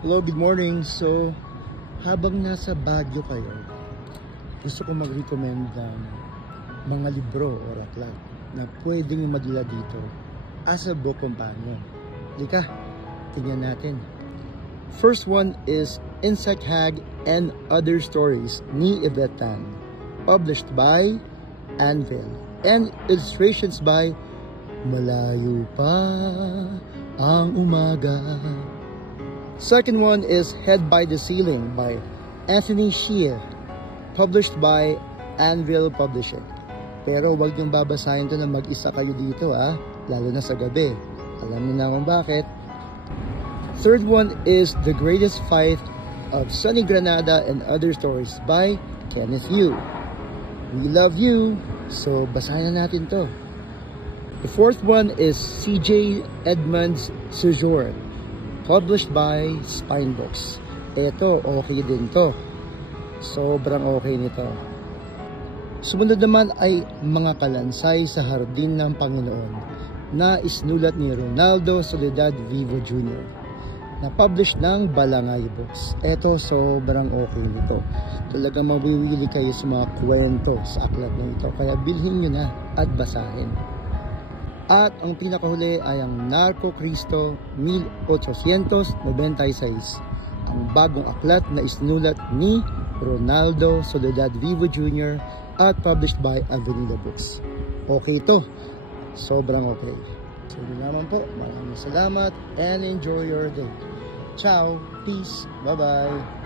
Hello, good morning. So, habang nasa Baguio kayo, gusto ko mag-recommend ng mga libro o aklat na pwedeng madala dito as a book companion. Lika, tingnan natin. First one is Insect Hag and Other Stories ni Yvette Tan, published by Anvil, and illustrations by Malayo Pa Ang Umaga. Second one is Head by the Ceiling by Anthony Shea, published by Anvil Publishing. Pero wag niyong babasahin to na mag-isa kayo dito lalo na sa gabi. Alam niyo na kung bakit. Third one is The Greatest Fight of Sonny Granada and Other Stories by Kenneth Yu. We love you, so basahin na natin to. The fourth one is C.J. Edmunds' Sojourn, published by Spine Books. Ito, okay din to. Sobrang okay nito. Sumunod naman ay Mga Kalansay sa Hardin ng Panginoon na isinulat ni Ronaldo Soledad Vivo Jr. na published ng Balangay Books. Ito, sobrang okay nito. Talagang mawiwili kayo sa mga kwento sa aklat na ito. Kaya bilhin nyo na at basahin. At ang pinakahuli ay ang Narco Cristo 1896, ang bagong aklat na isinulat ni Ronaldo Soledad Vivo Jr. at published by Avenida Books. Okay ito. Sobrang okay. So yun naman po. Maraming salamat and enjoy your day. Ciao. Peace. Bye-bye.